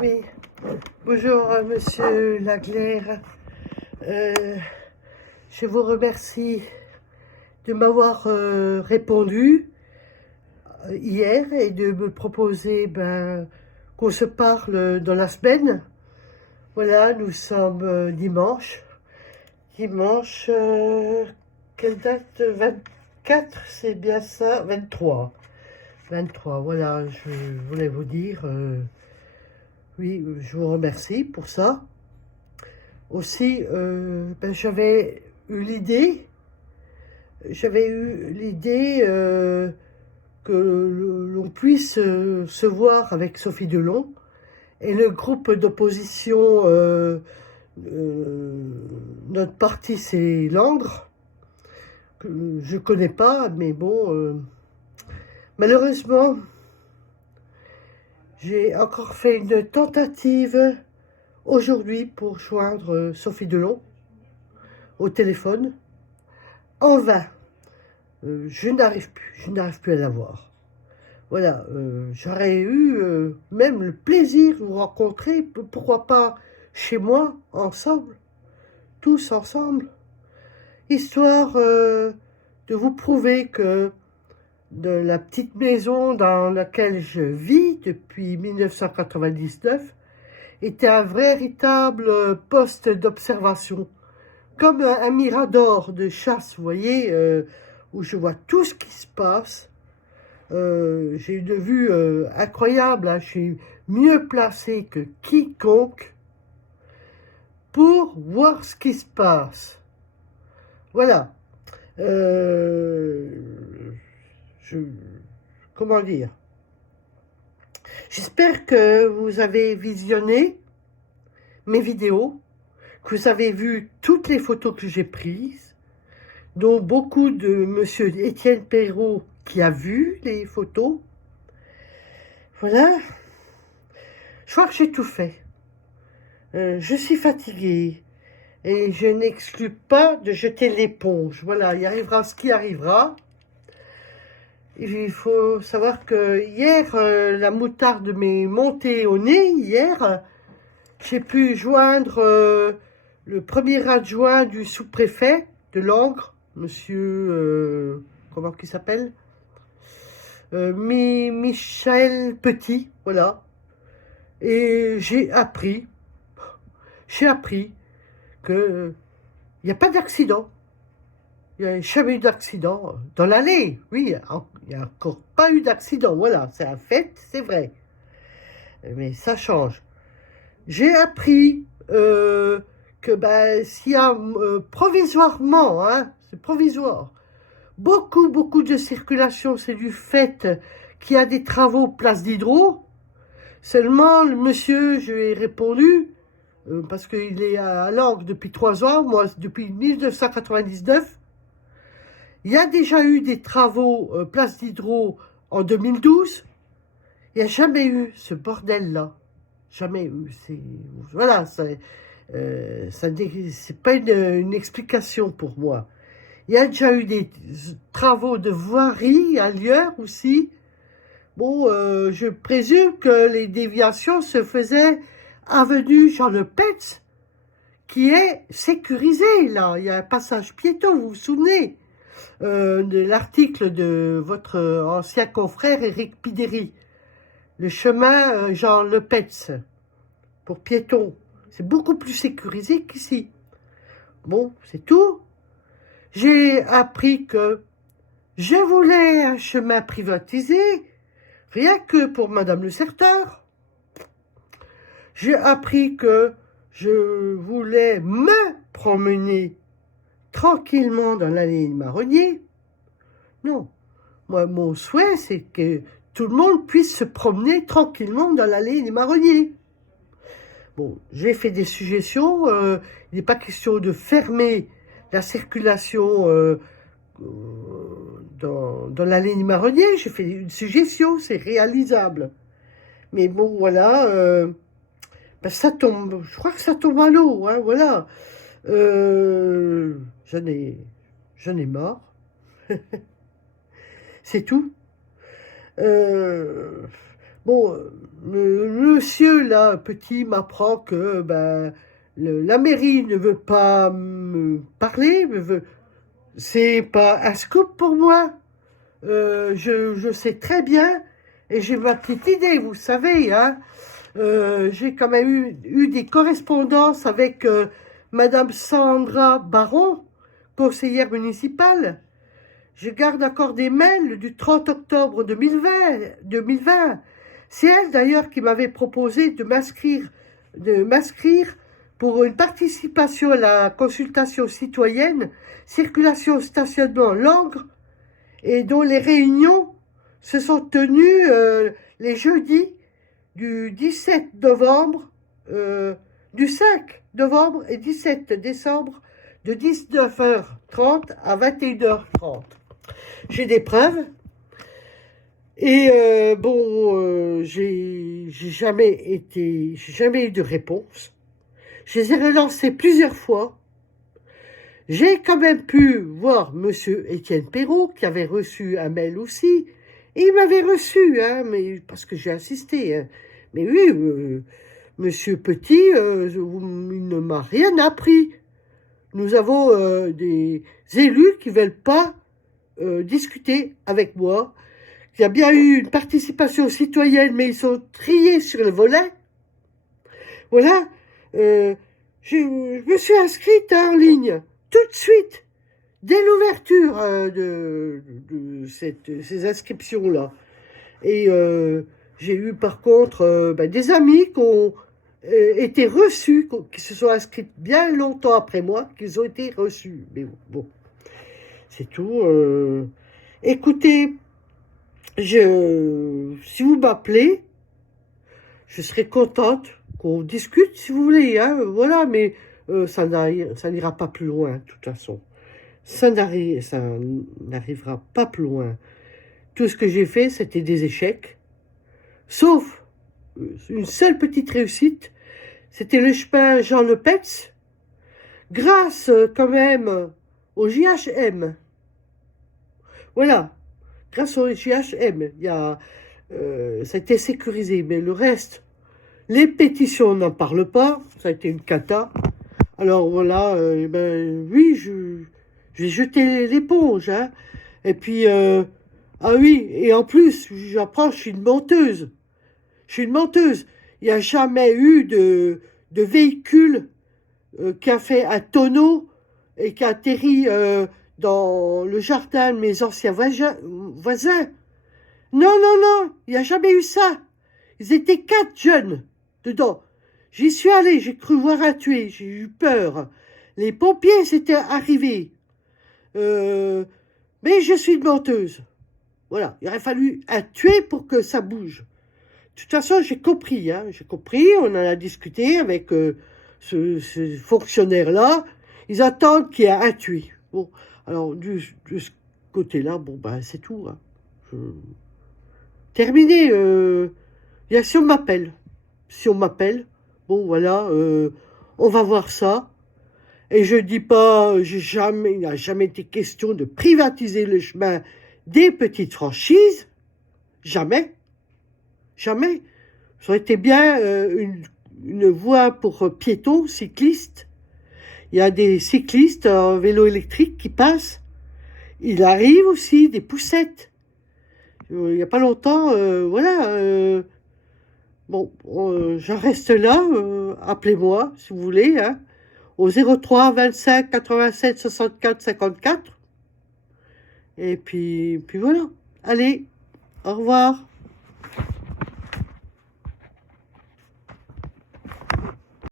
Oui, bonjour Monsieur Laglaire. Je vous remercie de m'avoir répondu hier et de me proposer qu'on se parle dans la semaine. Voilà, nous sommes dimanche. Dimanche, quelle date? 24, c'est bien ça? 23. 23, voilà, je voulais vous dire... oui, je vous remercie pour ça. Aussi, j'avais eu l'idée que l'on puisse se voir avec Sophie Delon et le groupe d'opposition, notre parti c'est Langres, que je connais pas, mais bon, malheureusement, j'ai encore fait une tentative aujourd'hui pour joindre Sophie Delon au téléphone. En vain. Je n'arrive plus à la voir. Voilà, j'aurais eu même le plaisir de vous rencontrer, pourquoi pas chez moi, ensemble, tous ensemble, histoire de vous prouver que de la petite maison dans laquelle je vis depuis 1999 était un véritable poste d'observation, comme un mirador de chasse, vous voyez, où je vois tout ce qui se passe. J'ai une vue incroyable, hein, je suis mieux placé que quiconque pour voir ce qui se passe. Voilà. Je, comment dire? J'espère que vous avez visionné mes vidéos, que vous avez vu toutes les photos que j'ai prises, dont beaucoup de monsieur Étienne Perrault qui a vu les photos. Voilà. Je crois que j'ai tout fait. Je suis fatiguée et je n'exclus pas de jeter l'éponge. Voilà, il arrivera ce qui arrivera. Il faut savoir que hier, la moutarde m'est montée au nez. Hier, j'ai pu joindre le premier adjoint du sous-préfet de Langres, monsieur, comment il s'appelle, Michel Petit, voilà. Et j'ai appris que il n'y a pas d'accident. Il n'y a jamais eu d'accident dans l'allée. Oui, il n'y a encore pas eu d'accident. Voilà, c'est un fait, c'est vrai. Mais ça change. J'ai appris que s'il y a provisoirement, hein, c'est provisoire, beaucoup de circulation, c'est du fait qu'il y a des travaux place d'Hydro. Seulement, le monsieur, je lui ai répondu, parce qu'il est à Langres depuis 3 ans, moi depuis 1999. Il y a déjà eu des travaux place d'Hydro en 2012. Il n'y a jamais eu ce bordel-là. Jamais eu. Voilà, c'est pas une explication pour moi. Il y a déjà eu des travaux de voirie ailleurs aussi. Bon, je présume que les déviations se faisaient avenue Jean Le Petz, qui est sécurisée, là. Il y a un passage piéton, vous vous souvenez de l'article de votre ancien confrère Éric Pidéry. Le chemin Jean Le Petz, pour piétons. C'est beaucoup plus sécurisé qu'ici. Bon, c'est tout. J'ai appris que je voulais un chemin privatisé, rien que pour Madame le Certeur. J'ai appris que je voulais me promener tranquillement dans l'allée Marronnier. Non, moi, mon souhait, c'est que tout le monde puisse se promener tranquillement dans l'allée des Marronniers. Bon, j'ai fait des suggestions. Il n'est pas question de fermer la circulation dans l'allée des Marronniers. J'ai fait une suggestion, c'est réalisable. Mais bon, voilà, ça tombe. Je crois que ça tombe à l'eau, hein, voilà. J'en ai marre. C'est tout. Bon, le monsieur, là, petit, m'apprend que la mairie ne veut pas me parler, c'est pas un scoop pour moi. Je sais très bien, et j'ai ma petite idée, vous savez, hein. J'ai quand même eu des correspondances avec Madame Sandra Baron, conseillère municipale. Je garde encore des mails du 30 octobre 2020. C'est elle d'ailleurs qui m'avait proposé de m'inscrire pour une participation à la consultation citoyenne, circulation, stationnement, Langres, et dont les réunions se sont tenues les jeudis du 17 novembre, du 5 novembre et 17 décembre de 19h30 à 21h30. J'ai des preuves. Et j'ai jamais eu de réponse. Je les ai relancés plusieurs fois. J'ai quand même pu voir Monsieur Étienne Perrault, qui avait reçu un mail aussi. Et il m'avait reçu, hein, mais parce que j'ai insisté. Hein. Mais oui, Monsieur Petit, il ne m'a rien appris. Nous avons des élus qui veulent pas discuter avec moi. Il y a bien eu une participation citoyenne, mais ils sont triés sur le volet. Voilà. Je me suis inscrite en ligne, tout de suite, dès l'ouverture de ces inscriptions-là. Et j'ai eu par contre des amis qui ont été reçus, qui se sont inscrits bien longtemps après moi, qu'ils ont été reçus. Mais bon, c'est tout. Écoutez, si vous m'appelez, je serai contente qu'on discute si vous voulez, hein, voilà, mais ça n'ira pas plus loin, de toute façon. Ça n'arrivera pas plus loin. Tout ce que j'ai fait, c'était des échecs, sauf une seule petite réussite, c'était le chemin Jean Le Pets, grâce quand même au JHM. Voilà, grâce au JHM, ça a été sécurisé, mais le reste, les pétitions, on n'en parle pas, ça a été une cata. Alors voilà, oui, je vais jeter l'éponge, hein. Et puis, ah oui, et en plus, j'apprends, je suis une menteuse. Il n'y a jamais eu de véhicule qui a fait un tonneau et qui a atterri dans le jardin de mes anciens voisins. Non, il n'y a jamais eu ça. Ils étaient 4 jeunes dedans. J'y suis allé, j'ai cru voir un tué, j'ai eu peur. Les pompiers s'étaient arrivés. Mais je suis une menteuse. Voilà, il aurait fallu un tué pour que ça bouge. De toute façon, j'ai compris, on en a discuté avec ce fonctionnaire-là. Ils attendent qu'il y ait un tué. Bon, alors, de ce côté-là, c'est tout. Hein. Terminé. Si on m'appelle, bon, voilà, on va voir ça. Et je dis pas, il n'a jamais été question de privatiser le chemin des petites franchises. Jamais. Ça aurait été bien une voie pour piétons, cyclistes. Il y a des cyclistes en vélo électrique qui passent. Il arrive aussi des poussettes. Il n'y a pas longtemps, voilà. Je reste là. Appelez-moi si vous voulez, hein, au 03 25 87 64 54. Et puis voilà. Allez, au revoir.